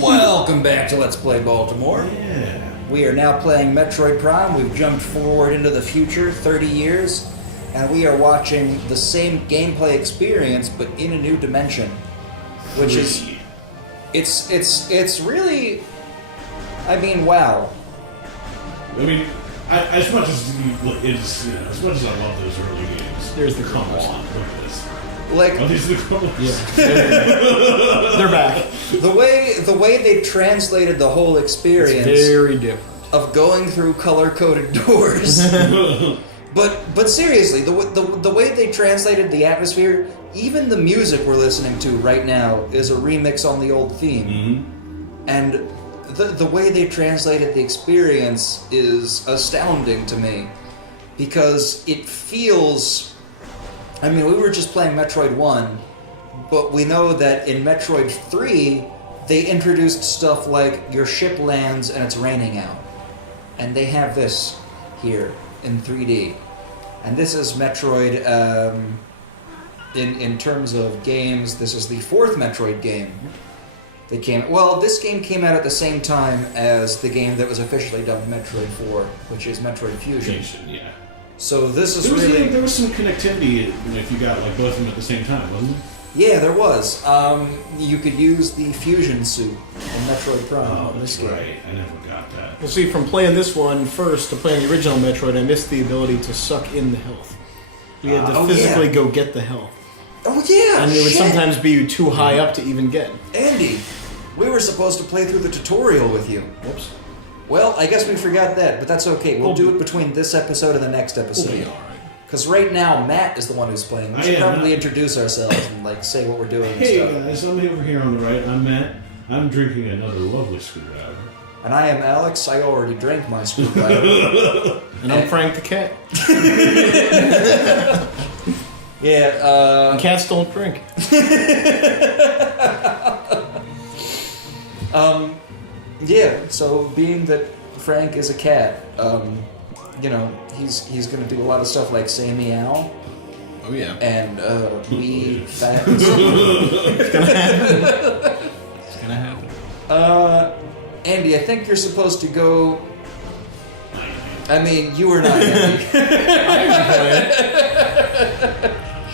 Welcome back to Let's Play Baltimore. Yeah. We are now playing Metroid Prime. We've jumped forward into the future, 30 years, and we are watching the same gameplay experience, but in a new dimension. Which is... It's really... I mean, wow. I mean, as much as as much as I love those early games, There's the come crumbs. on, look at this. Like, Oh, these are the crumbs. Yeah. They're back. the way they translated the whole experience It's very different. of going through color-coded doors. But seriously, the way they translated the atmosphere, even the music we're listening to right now is a remix on the old theme. Mm-hmm. And the way they translated the experience is astounding to me. Because it feels... I mean, we were just playing Metroid 1, but we know that in Metroid 3, they introduced stuff like your ship lands and it's raining out. And they have this here in 3D. And this is Metroid, in terms of games, this is the fourth Metroid game. This game came out at the same time as the game that was officially dubbed Metroid 4, which is Metroid Fusion. Yeah. So this is There was some connectivity if you got like both of them at the same time, wasn't there? Yeah, there was. You could use the fusion suit in Metroid Prime. Oh, in this that's game. right. I never got that. Well, see, from playing this one first to playing the original Metroid, I missed the ability to suck in the health. We had to physically go get the health. Oh yeah, And it would shit. sometimes be too high up to even get. Andy, we were supposed to play through the tutorial with you. Whoops. Well, I guess we forgot that, but that's okay. We'll do it between this episode and the next episode. We'll be alright. Because right now, Matt is the one who's playing. We should probably introduce ourselves and like say what we're doing Hey and stuff. guys, I'm over here on the right. I'm Matt. I'm drinking another lovely screwdriver. And I am Alex. I already drank my screwdriver. And I'm Frank the cat. Yeah, And cats don't drink. Yeah, so being that Frank is a cat, he's gonna do a lot of stuff like say meow. Oh, yeah. And wee fat. It's gonna happen. It's gonna happen. Andy, I think you're supposed to go. I mean, you were not Andy.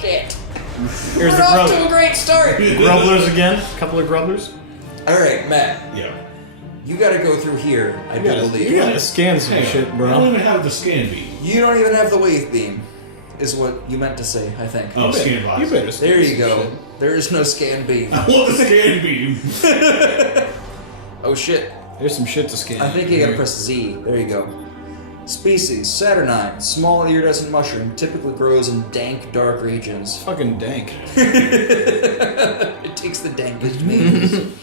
Shit. Here's We're the off to a grub. great start. Grubblers again. A couple of grubblers. All right, Matt. Yeah. You got to go through here. I do believe. You gotta scan some shit, I don't bro. even have the scan beam. You don't even have the wave beam, is what you meant to say. I think. Oh, scan box. You better scan There you some go. shit. There is no scan beam. I want the scan beam. Oh shit. There's some shit to scan. I think you gotta press Z. There you go. Species, Saturnine, small iridescent mushroom, typically grows in dank, dark regions. Fucking dank. It takes the dankest names.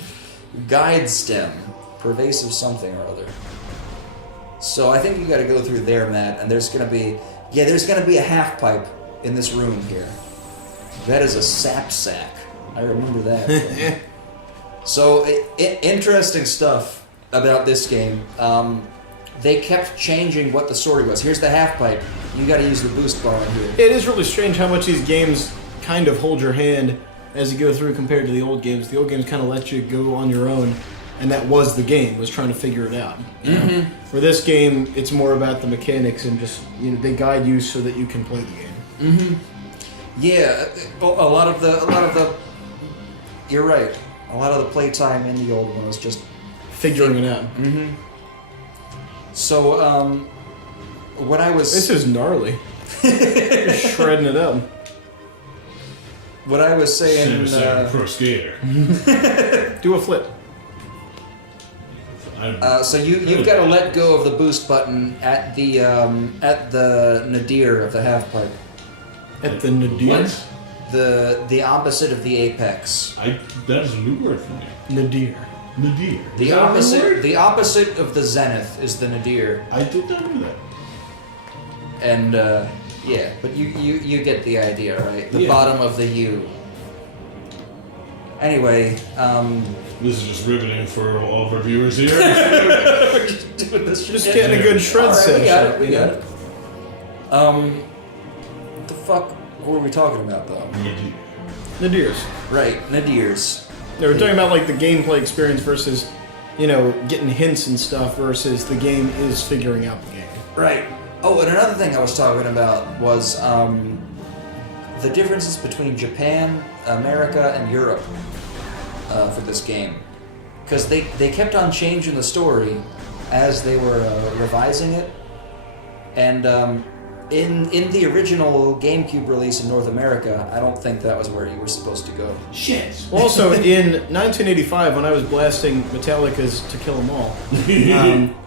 Guide stem, pervasive something or other. So I think you gotta go through there, Matt, and there's gonna be a half pipe in this room here. That is a sap sack. I remember that. So, interesting stuff about this game. They kept changing what the story was. Here's the half pipe. You got to use the boost bar in here. It is really strange how much these games kind of hold your hand as you go through compared to the old games. The old games kind of let you go on your own, and that was the game, was trying to figure it out. You know? For this game, it's more about the mechanics and just, they guide you so that you can play the game. Yeah, a lot of the. You're right. A lot of the playtime in the old one was just Figuring it out. So, when I was This is gnarly. You're shredding it up. what I was saying. Pro skater. Do a flip. So you've got to let go of the boost button at the nadir of the half pipe, At the nadir. What? the opposite of the apex. That is a new word for me. Nadir. Nadir. The Is that a new opposite word? the opposite of the zenith is the nadir, I did not know that. and yeah, but you get the idea, right? The Yeah. bottom of the U. Anyway, This is just riveting for all of our viewers here. we're just doing this. Just shit. getting a good shred All right, session. we got it. We got it. What the fuck were we talking about though? Nadirs. Right, nadirs. They were talking about like the gameplay experience versus, getting hints and stuff versus the game is figuring out the game. Right. Oh, and another thing I was talking about was the differences between Japan, America, and Europe for this game. Because they kept on changing the story as they were revising it. And in the original GameCube release in North America, I don't think that was where you were supposed to go. Shit. Well, also, in 1985, when I was blasting Metallica's To Kill 'Em All,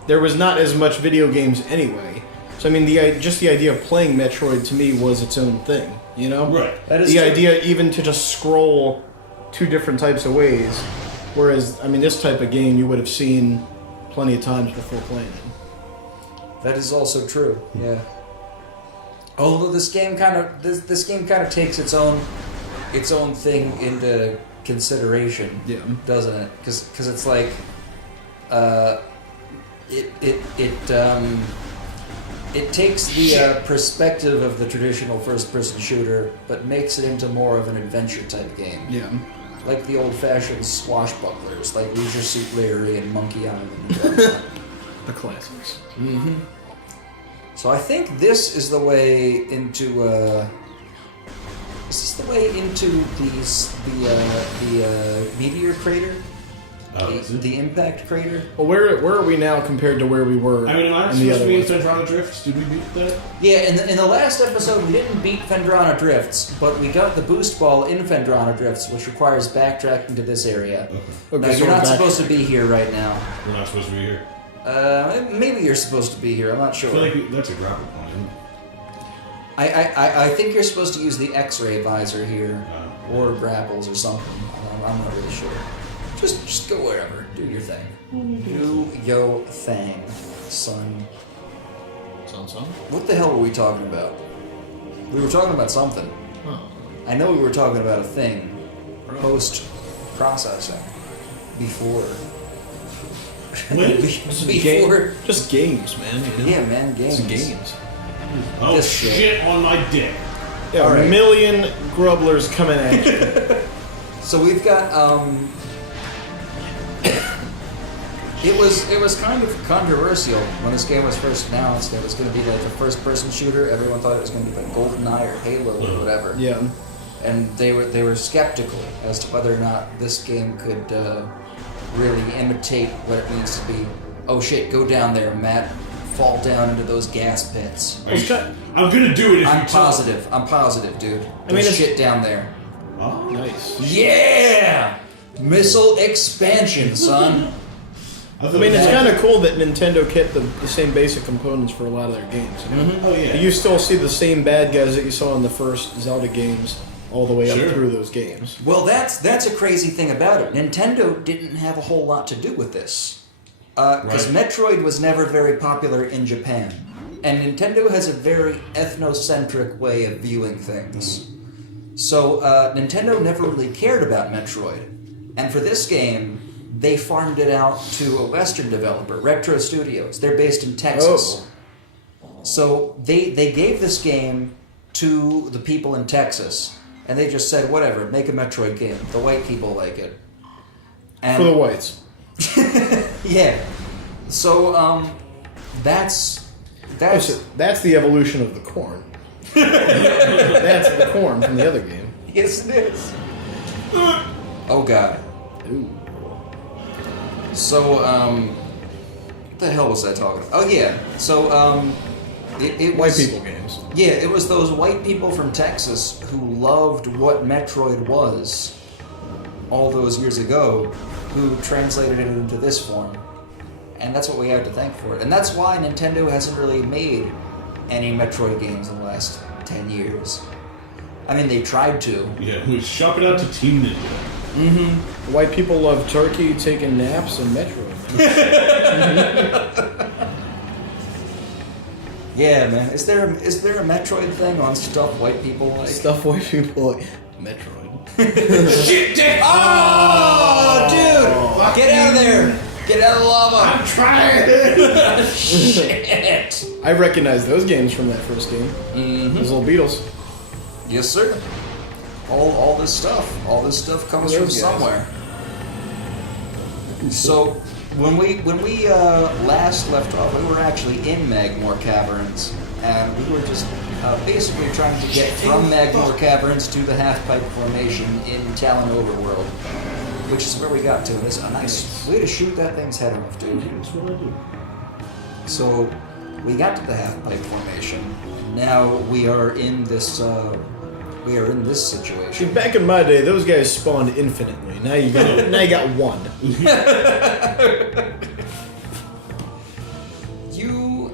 there was not as much video games anyway. So, I mean, just the idea of playing Metroid to me was its own thing, Right. That is the true. idea even to just scroll two different types of ways, whereas, I mean, this type of game you would have seen plenty of times before playing it. That is also true. Yeah. Although this game kind of takes its own thing into consideration, Yeah. doesn't it? Because it's like, it takes the perspective of the traditional first-person shooter, but makes it into more of an adventure-type game. Yeah. Like the old-fashioned swashbucklers, like Leisure Suit Larry and Monkey Island. The classics. Mm-hmm. So I think this is the way into. Is this the way into the meteor crater? The impact crater? Well, where are we now compared to where we were? I mean, am I in the supposed other to be in ones? Fendrana Drifts? Did we beat that? Yeah, in the last episode we didn't beat Fendrana Drifts, but we got the boost ball in Fendrana Drifts, which requires backtracking to this area. Okay, Now so you're we're not back. supposed to be here right now. We're not supposed to be here. Maybe you're supposed to be here. I'm not I sure. feel like that's a grapple point, isn't it? I think you're supposed to use the X-ray visor here, or grapples or something. I'm not really sure. Just go wherever. Do your thing. Do your thing, son. Son? What the hell were we talking about? We were talking about something. Oh. I know we were talking about a thing. Post-processing. Before. Before. Just games, man. Yeah, man, games. Just games. Oh, This shit on my dick. Yeah, All right. a million grubblers coming at you. So we've got It was kind of controversial when this game was first announced. It was going to be like a first-person shooter. Everyone thought it was going to be like GoldenEye or Halo or whatever. Yeah. And they were skeptical as to whether or not this game could really imitate what it needs to be. Oh shit! Go down there, Matt. Fall down into those gas pits. I'm gonna do it if I'm you tell positive. I'm positive, dude. There's it's- shit down there. Oh. Nice. Yeah! Missile expansion, son. I mean, it's kind of cool that Nintendo kept the same basic components for a lot of their games. Oh, yeah. You still see the same bad guys that you saw in the first Zelda games all the way up Sure. through those games. Well, that's a crazy thing about it. Nintendo didn't have a whole lot to do with this. Because Right. Metroid was never very popular in Japan. And Nintendo has a very ethnocentric way of viewing things. So Nintendo never really cared about Metroid. And for this game, they farmed it out to a Western developer, Retro Studios. They're based in Texas. So they gave this game to the people in Texas. And they just said, whatever, make a Metroid game. The white people like it. And For the whites. yeah. So that's That's the evolution of the corn. That's the corn from the other game. yes, it is. Oh god. Ooh. So what the hell was I talking about? Oh yeah. So it White was people games. Yeah, it was those white people from Texas who loved what Metroid was all those years ago, who translated it into this form. And that's what we have to thank for it. And that's why Nintendo hasn't really made any Metroid games in the last 10 years. I mean, they tried to. Yeah, who's shop it out to Team Ninja. Mm-hmm. White people love turkey, taking naps, and Metroid. Yeah, man. Is there a Metroid thing on stuff white people like? Stuff white people like Metroid. Shit, dick! Oh, dude! Get out of there! Get out of the lava! I'm trying! Shit! I recognize those games from that first game. Mm-hmm. Those little Beatles. Yes, sir. All this stuff comes from Those guys. somewhere. So when we last left off, we were actually in Magmore Caverns, and we were just basically trying to get from Magmore Caverns to the Half-Pipe Formation in Talon Overworld, which is where we got to. It's a nice way to shoot that thing's head off, dude. That's what I do. So we got to the Half-Pipe Formation. Now we are in this. We are in this See, situation. back in my day, those guys spawned infinitely. Now you got one. You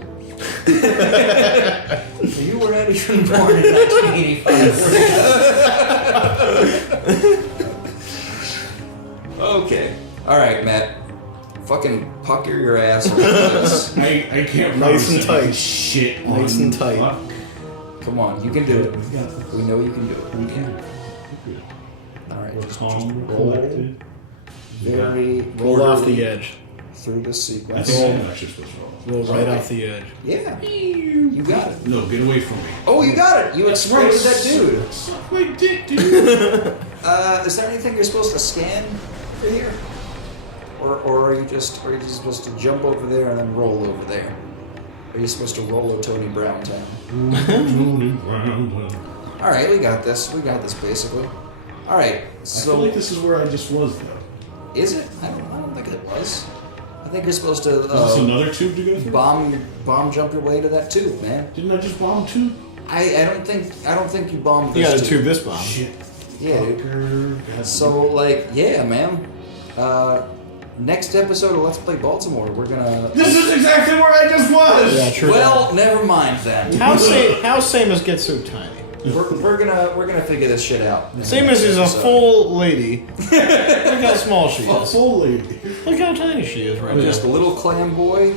were not even born in 1985. Okay. All right, Matt. Fucking pucker your ass. I can't Nice promise and anything tight. Shit. Nice on and tight. fuck. Come on, you can do it. We got this. We know you can do it. We can. All right, We're just calm, we're roll collected. very Roll off the orderly edge. through this I sequence. think I'm actually supposed to roll. Roll right Okay. off the edge. Yeah, you got it. No, get away from me. Oh, you got it. You exploded that dude. Suck my dick, dude. Is there anything you're supposed to scan for here, or are you just supposed to jump over there and then roll over there? Or are you supposed to roll a Tony Brown town? All right, we got this. We got this basically. All right, I feel so like this is where I just was, though. is it? I don't think it was. I think you're supposed to Is this another tube to go through? bomb jump your way to that tube, man. Didn't I just bomb two? I don't think you bombed You this gotta tube this bomb. Shit. Yeah, dude. Fucker. God So like, yeah, man. Next episode of Let's Play Baltimore, we're gonna. This is exactly where I just was! Yeah, true. Well, never mind then. How Samus gets so tiny? We're gonna figure this shit out. Samus is a full lady. Look how small she A is. full lady. Look how tiny she is right Just a now. little clam boy.